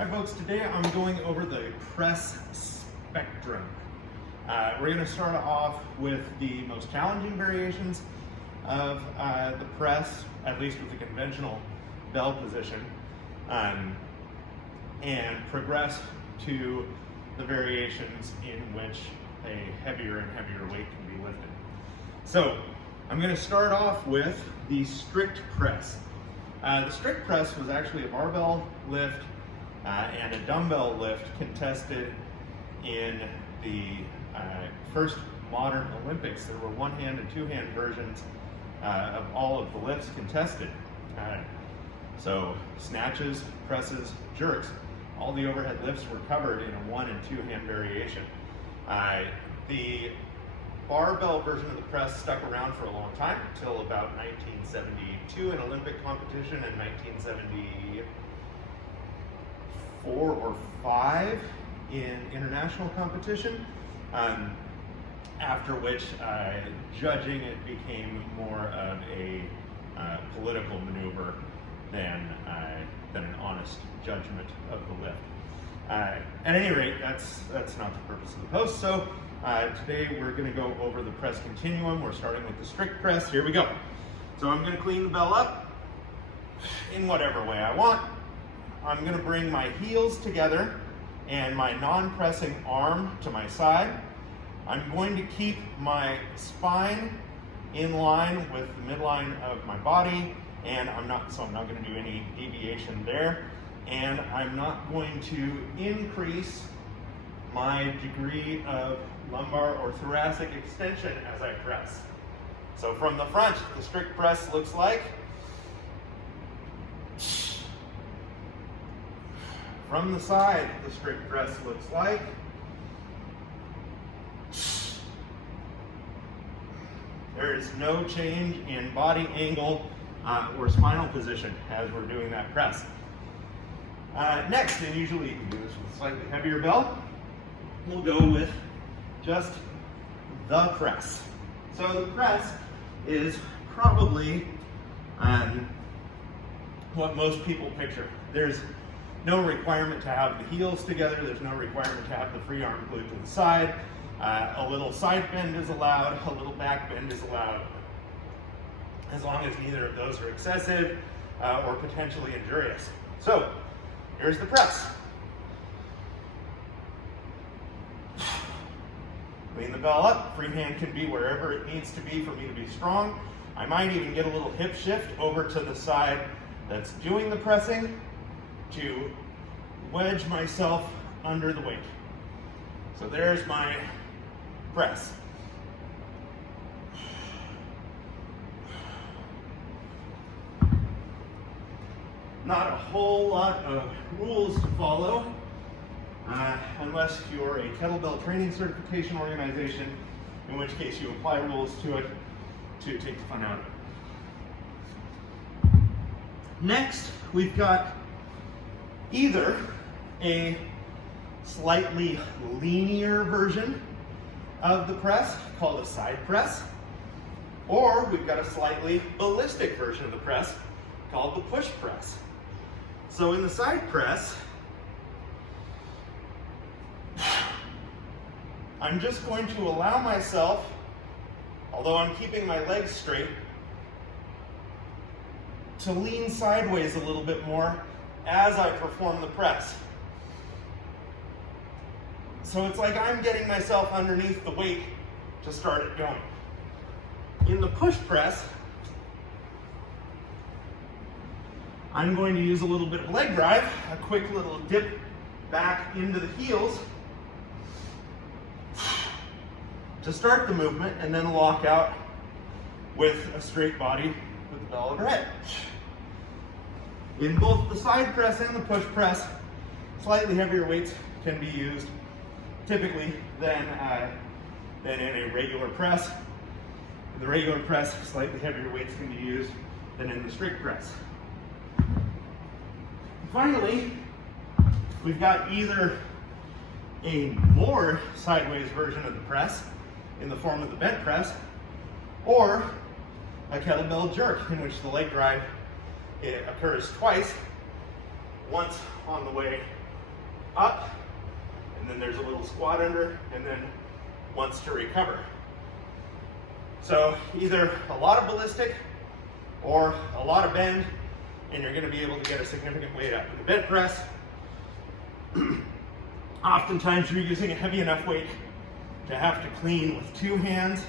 Hi folks, today I'm going over the press spectrum. We're going to start off with the most challenging variations of the press, at least with the conventional bell position, and progress to the variations in which a heavier and heavier weight can be lifted. So I'm going to start off with the strict press. The strict press was actually a barbell lift and a dumbbell lift contested in the first modern Olympics. There were one-hand and two-hand versions of all of the lifts contested. So snatches, presses, jerks, all the overhead lifts were covered in a one and two-hand variation. The barbell version of the press stuck around for a long time, until about 1972 in Olympic competition and 1974 or 5 in international competition, after which judging it became more of a political maneuver than an honest judgment of the lift. At any rate, that's not the purpose of the post. So today we're going to go over the press continuum. We're starting with the strict press. Here we go. So I'm going to clean the bell up in whatever way I want. I'm going to bring my heels together and my non-pressing arm to my side. I'm going to keep my spine in line with the midline of my body, and I'm not going to do any deviation there. And I'm not going to increase my degree of lumbar or thoracic extension as I press. So from the front, the strict press looks like. From the side, the strict press looks like. There is no change in body angle or spinal position as we're doing that press. Next, and usually you can do this with a slightly heavier bell, we'll go with just the press. So the press is probably what most people picture. There's no requirement to have the heels together. There's no requirement to have the free arm glued to the side. A little side bend is allowed. A little back bend is allowed, as long as neither of those are excessive or potentially injurious. So here's the press. Clean the bell up. Free hand can be wherever it needs to be for me to be strong. I might even get a little hip shift over to the side that's doing the pressing to wedge myself under the weight. So there's my press. Not a whole lot of rules to follow, unless you're a kettlebell training certification organization, in which case you apply rules to it to take the fun out of it. Next, we've got either a slightly linear version of the press called a side press, or we've got a slightly ballistic version of the press called the push press. So in the side press, I'm just going to allow myself, although I'm keeping my legs straight, to lean sideways a little bit more as I perform the press. So it's like I'm getting myself underneath the weight to start it going. In the push press, I'm going to use a little bit of leg drive, a quick little dip back into the heels to start the movement, and then lock out with a straight body with the bell overhead. In both the side press and the push press, slightly heavier weights can be used typically than in a regular press. In the regular press, slightly heavier weights can be used than in the strict press. Finally, we've got either a more sideways version of the press in the form of the bent press, or a kettlebell jerk in which the leg drive occurs twice, once on the way up, and then there's a little squat under, and then once to recover. So either a lot of ballistic or a lot of bend, and you're going to be able to get a significant weight up. With the bent press, oftentimes you're using a heavy enough weight to have to clean with 2 hands.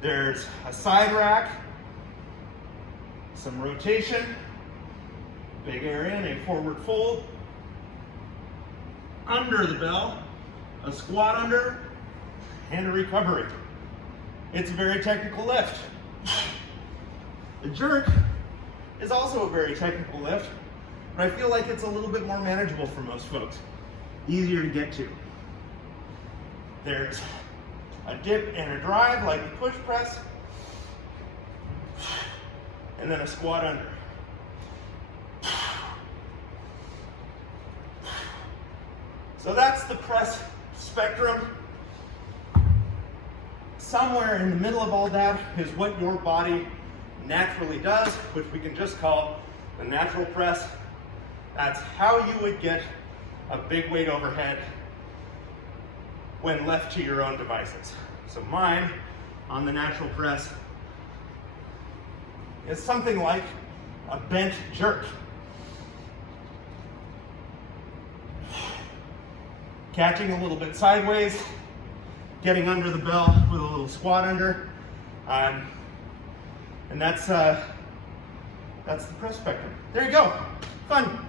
There's a side rack, some rotation, big air in, a forward fold, under the bell, a squat under, and a recovery. It's a very technical lift. The jerk is also a very technical lift, but I feel like it's a little bit more manageable for most folks. Easier to get to. There's a dip and a drive like the push press, and then a squat under. So that's the press spectrum. Somewhere in the middle of all that is what your body naturally does, which we can just call the natural press. That's how you would get a big weight overhead when left to your own devices. So mine on the natural press is something like a bent jerk. Catching a little bit sideways, getting under the bell with a little squat under, and that's the press spectrum. There you go, fun.